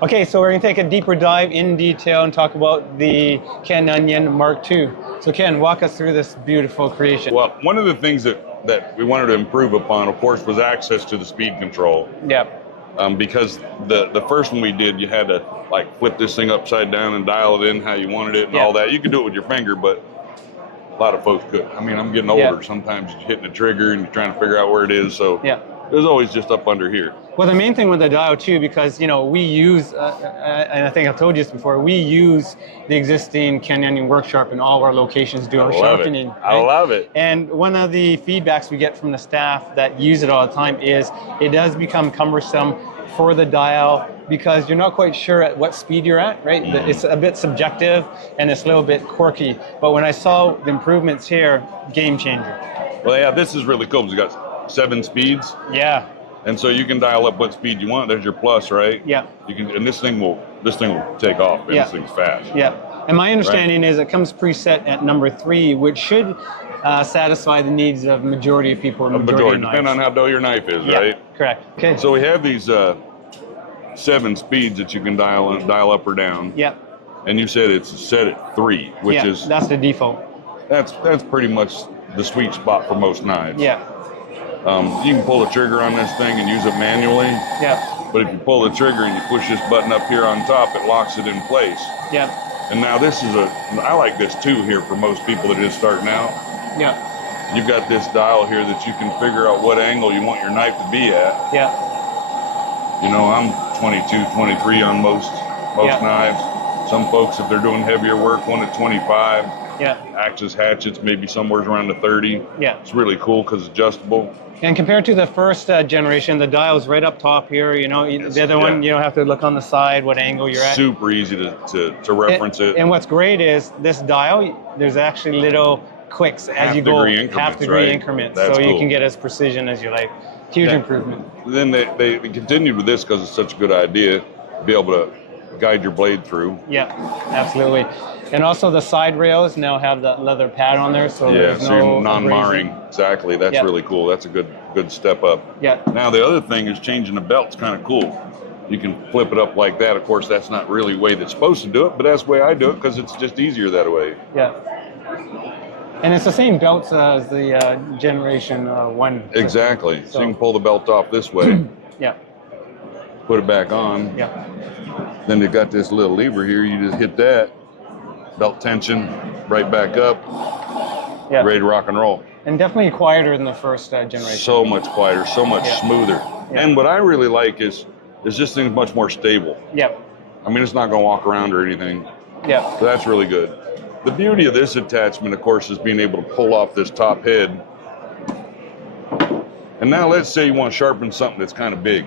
Okay, so we're going to take a deeper dive in detail and talk about the Ken Onion Mark II. So Ken, walk us through this beautiful creation. Well, one of the things that we wanted to improve upon, of course, was access to the speed control. Yep. Because the first one we did, you had to like flip this thing upside down and dial it in how you wanted it and all that. You could do it with your finger, but a lot of folks couldn't. I mean, I'm getting older. Sometimes you're hitting the trigger and you're trying to figure out where it is. So it was always just up under here. Well, the main thing with the dial too, because we use, and I think I've told you this before, we use the existing Ken Onion work sharp in all of our locations doing sharpening. Right? I love it. And one of the feedbacks we get from the staff that use it all the time is it does become cumbersome for the dial because you're not quite sure at what speed you're at, right? It's a bit subjective and it's a little bit quirky. But when I saw the improvements here, game changer. Well, yeah, this is really cool. It's got 7 speeds. Yeah. And so you can dial up what speed you want. There's your plus, right? Yeah. You can, and this thing will take off. Man. This thing's fast. Yeah. And my understanding is it comes preset at number 3, which should satisfy the needs of majority of people. Majority, depending on how dull your knife is, right? Correct. Okay. So we have these 7 speeds that you can dial up or down. Yep. And you said it's set at 3, which is that's the default. That's pretty much the sweet spot for most knives. Yeah. You can pull the trigger on this thing and use it manually. Yeah. But if you pull the trigger and you push this button up here on top, it locks it in place. Yeah. And now this is I like this too here for most people that are just starting out. Yeah. You've got this dial here that you can figure out what angle you want your knife to be at. Yeah. I'm 22, 23 on most knives. Some folks, if they're doing heavier work, one at 25. Yeah. Axes, hatchets, maybe somewhere around the 30. Yeah. It's really cool because it's adjustable. And compared to the first generation, the dial's right up top here. The other one, you don't have to look on the side what angle you're at. Super easy to reference it. And what's great is this dial, there's actually little clicks as you go, half-degree increments. That's so cool. You can get as precision as you like. Huge improvement. Then they continued with this because it's such a good idea to be able to guide your blade through. Yeah, absolutely. And also the side rails now have the leather pad on there, so there's no you're non-marring. Exactly. That's really cool. That's a good step up. Yeah. Now the other thing is changing the belt's kind of cool. You can flip it up like that. Of course, that's not really the way that's supposed to do it, but that's the way I do it because it's just easier that way. Yeah. And it's the same belts as the Generation 1. Exactly. So you can pull the belt off this way. Yeah. Put it back on. Yeah. Then they've got this little lever here. You just hit that. Belt tension, right back up. Yeah. Ready to rock and roll. And definitely quieter than the first generation. So much quieter, so much smoother. Yeah. And what I really like is this thing's much more stable. Yep. I mean, it's not going to walk around or anything. Yeah. So that's really good. The beauty of this attachment, of course, is being able to pull off this top head. And now let's say you want to sharpen something that's kind of big,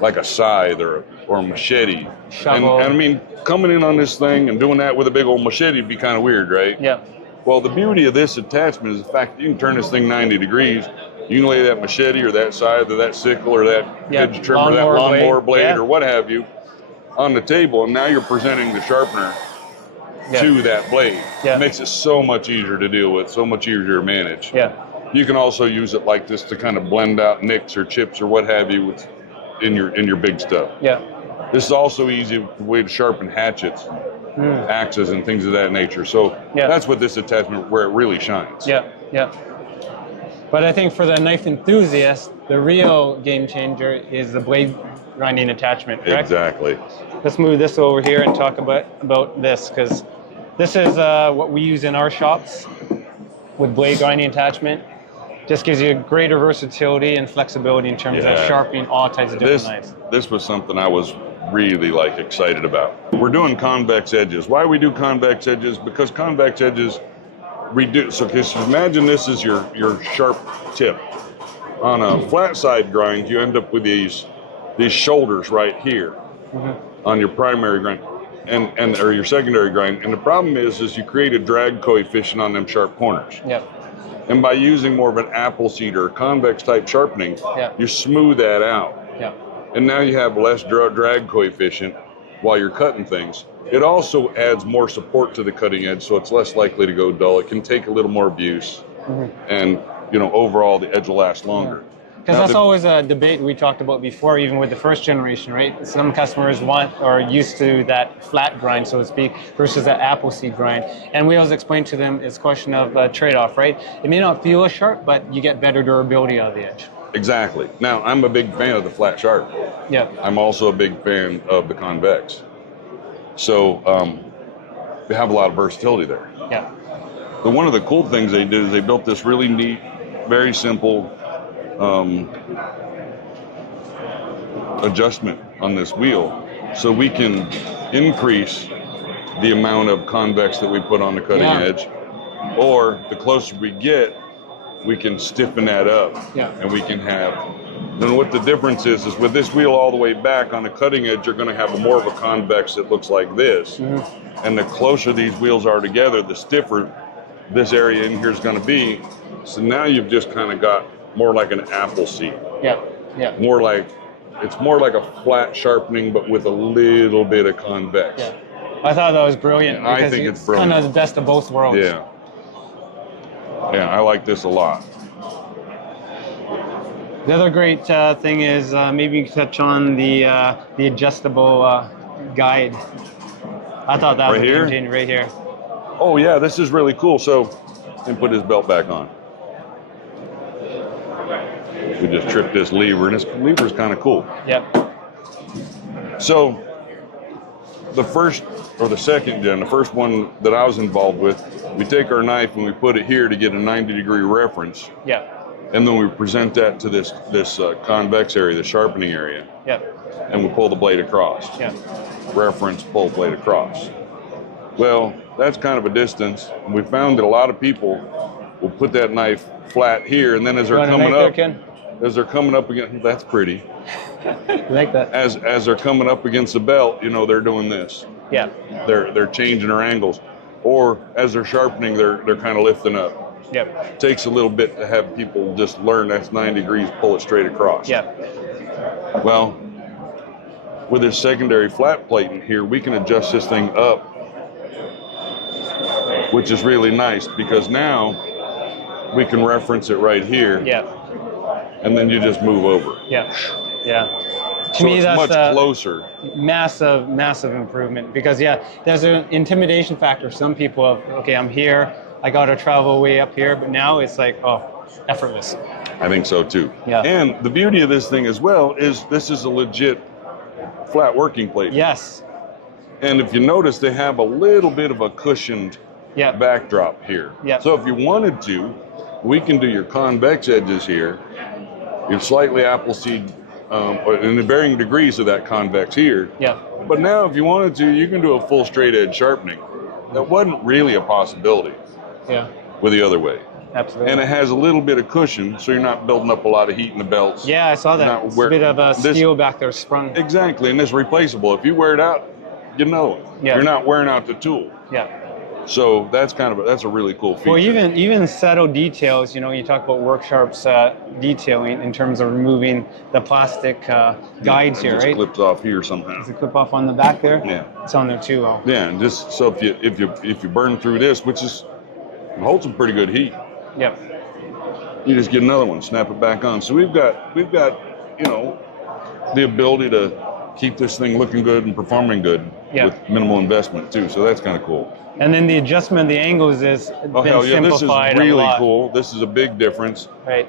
like a scythe or a machete. Shovel. And I mean, coming in on this thing and doing that with a big old machete would be kind of weird, right? Yeah. Well, the beauty of this attachment is the fact that you can turn this thing 90 degrees. You can lay that machete or that scythe or that sickle or that hedge trimmer, that lawnmower blade or what have you on the table, and now you're presenting the sharpener to that blade. Yeah. It makes it so much easier to deal with, so much easier to manage. Yeah. You can also use it like this to kind of blend out nicks or chips or what have you in your big stuff. Yeah. This is also easy way to sharpen hatchets, axes, and things of that nature. So that's what this attachment where it really shines. Yeah. Yeah. But I think for the knife enthusiast, the real game changer is the blade grinding attachment, correct? Exactly. Let's move this over here and talk about this, because this is what we use in our shops with blade grinding attachment. Just gives you greater versatility and flexibility in terms of sharpening all types of different knives. This was something I was really excited about. We're doing convex edges. Why we do convex edges? Because convex edges reduce. So imagine this is your sharp tip. On a flat side grind, you end up with these shoulders right here on your primary grind and or your secondary grind. And the problem is you create a drag coefficient on them sharp corners. Yep. And by using more of an apple seed or convex type sharpening, you smooth that out. Yeah. And now you have less drag coefficient while you're cutting things. It also adds more support to the cutting edge, so it's less likely to go dull. It can take a little more abuse, and overall the edge will last longer. Because that's always a debate we talked about before, even with the first generation, right? Some customers want or are used to that flat grind, so to speak, versus that apple seed grind. And we always explain to them it's a question of trade-off, right? It may not feel as sharp, but you get better durability out of the edge. Exactly. Now, I'm a big fan of the flat sharp. Yeah. I'm also a big fan of the convex. So they have a lot of versatility there. Yeah. But one of the cool things they did is they built this really neat, very simple adjustment on this wheel, so we can increase the amount of convex that we put on the cutting edge, or the closer we get, we can stiffen that up, and we can have. Then what the difference is with this wheel all the way back on the cutting edge, you're going to have more of a convex that looks like this, and the closer these wheels are together, the stiffer this area in here is going to be. So now you've just kind of got more like an apple seed. Yeah. Yeah. It's more like a flat sharpening, but with a little bit of convex. Yeah. I thought that was brilliant. I think it's brilliant. Kind of the best of both worlds. Yeah. Yeah, I like this a lot. The other great thing is maybe you can touch on the adjustable guide. I thought that was right here? Right here. Oh yeah, this is really cool. So, and put his belt back on. We just tripped this lever, and this lever is kind of cool. Yep. So, the first or the second gen, the first one that I was involved with, we take our knife and we put it here to get a 90-degree reference. Yeah. And then we present that to this convex area, the sharpening area. Yep. And we pull the blade across. Yeah. Reference, pull blade across. Well, that's kind of a distance. And we found that a lot of people will put that knife flat here, and then as they're coming up, against, that's pretty. You like that? As they're coming up against the belt, they're doing this. Yeah. They're changing their angles, or as they're sharpening, they're kind of lifting up. Yep. It takes a little bit to have people just learn that's 90 degrees, pull it straight across. Yep. Well, with this secondary flat plate in here, we can adjust this thing up, which is really nice because now we can reference it right here. Yeah. And then you just move over. Yeah. Yeah. To So me, it's that's much closer. Massive improvement because there's an intimidation factor. Some people have, okay, I'm here, I got to travel way up here, but now it's like, effortless. I think so too. Yeah. And the beauty of this thing as well is this is a legit flat working plate. Yes. And if you notice, they have a little bit of a cushioned backdrop here. Yeah. So if you wanted to, we can do your convex edges here, your slightly apple seed, in the varying degrees of that convex here. Yeah. But now if you wanted to, you can do a full straight edge sharpening. That wasn't really a possibility. Yeah. With the other way. Absolutely. And it has a little bit of cushion, so you're not building up a lot of heat in the belts. Yeah, I saw that. It's a bit of a steel back there sprung. Exactly, and it's replaceable. If you wear it out, you know it. Yeah. You're not wearing out the tool. Yeah. So that's that's a really cool feature. Well, even subtle details, you talk about Worksharp's detailing in terms of removing the plastic guides here, right? It clips off here somehow. Does it clip off on the back there? Yeah. It's on there too. Yeah, and just so if you burn through this, which is it holds some pretty good heat. Yep. You just get another one, snap it back on. So we've got the ability to keep this thing looking good and performing good with minimal investment too. So that's kind of cool. And then the adjustment of the angles is simplified this is really a lot. cool. This is a big difference. Right.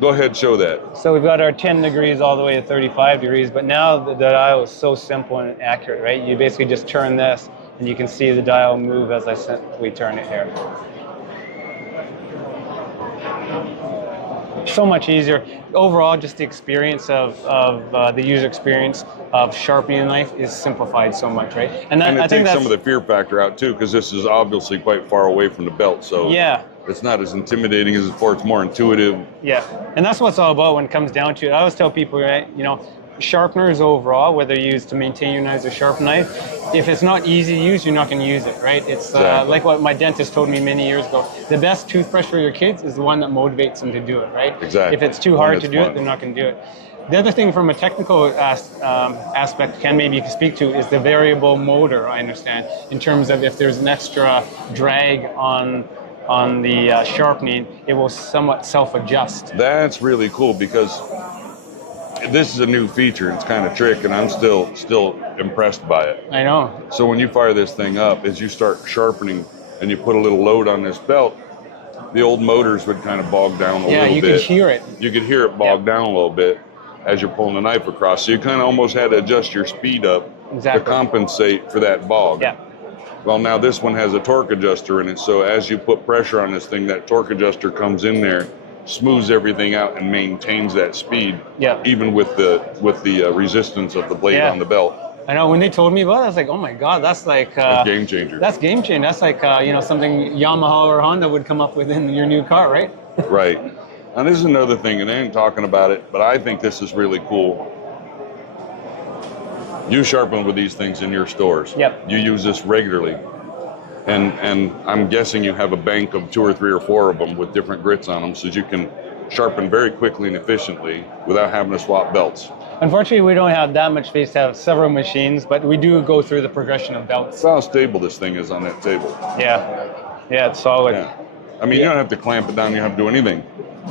Go ahead, show that. So we've got our 10 degrees all the way to 35 degrees, but now the dial is so simple and accurate, right? You basically just turn this and you can see the dial move as we turn it here. So much easier. Overall, just the experience of the user experience of sharpening a knife is simplified so much, right? And it takes some of the fear factor out too, because this is obviously quite far away from the belt, so it's not as intimidating as before. It's more intuitive. Yeah, and that's what it's all about when it comes down to it. I always tell people, right, sharpeners overall, whether used to maintain your knives or sharpen knife, if it's not easy to use, you're not going to use it, right? It's like what my dentist told me many years ago. The best toothbrush for your kids is the one that motivates them to do it, right? Exactly. If it's too hard to do it, they're not going to do it. The other thing from a technical aspect Ken maybe you can speak to is the variable motor, I understand, in terms of if there's an extra drag on on the sharpening, it will somewhat self-adjust. That's really cool because this is a new feature. It's kind of trick, and I'm still impressed by it. I know. So when you fire this thing up, as you start sharpening and you put a little load on this belt, the old motors would kind of bog down a little bit. Yeah, you could hear it. You could hear it bog down a little bit as you're pulling the knife across. So you kind of almost had to adjust your speed up to compensate for that bog. Yeah. Well, now this one has a torque adjuster in it, so as you put pressure on this thing, that torque adjuster comes in there, smooths everything out, and maintains that speed, even with the resistance of the blade on the belt. I know, when they told me about it, I was like, oh my God, that's like... a game changer. That's game changer. That's like, something Yamaha or Honda would come up with in your new car, right? Right. Now, this is another thing, and I ain't talking about it, but I think this is really cool. You sharpen with these things in your stores. Yep. You use this regularly. And I'm guessing you have a bank of 2 or 3 or 4 of them with different grits on them so that you can sharpen very quickly and efficiently without having to swap belts. Unfortunately, we don't have that much space to have several machines, but we do go through the progression of belts. That's how stable this thing is on that table. Yeah, it's solid. Yeah. I mean, you don't have to clamp it down, you don't have to do anything.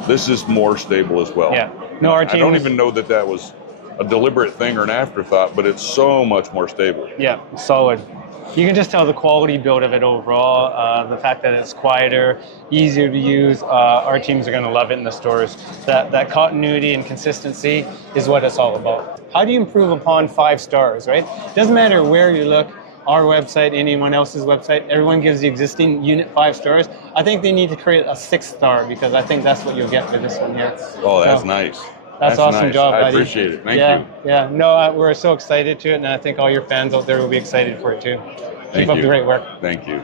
This is more stable as well. Yeah. No, our team... I don't even know that was a deliberate thing or an afterthought, but it's so much more stable. Yeah, solid. You can just tell the quality build of it overall, the fact that it's quieter, easier to use. Our teams are going to love it in the stores. That continuity and consistency is what it's all about. How do you improve upon 5 stars, right? Doesn't matter where you look, our website, anyone else's website, everyone gives the existing unit 5 stars. I think they need to create a 6th star because I think that's what you'll get with this one here. Oh, that's nice. That's awesome nice. job, buddy. I appreciate it. Thank you. Yeah. No, we're so excited to it, and I think all your fans out there will be excited for it too. Keep up the great work. Thank you.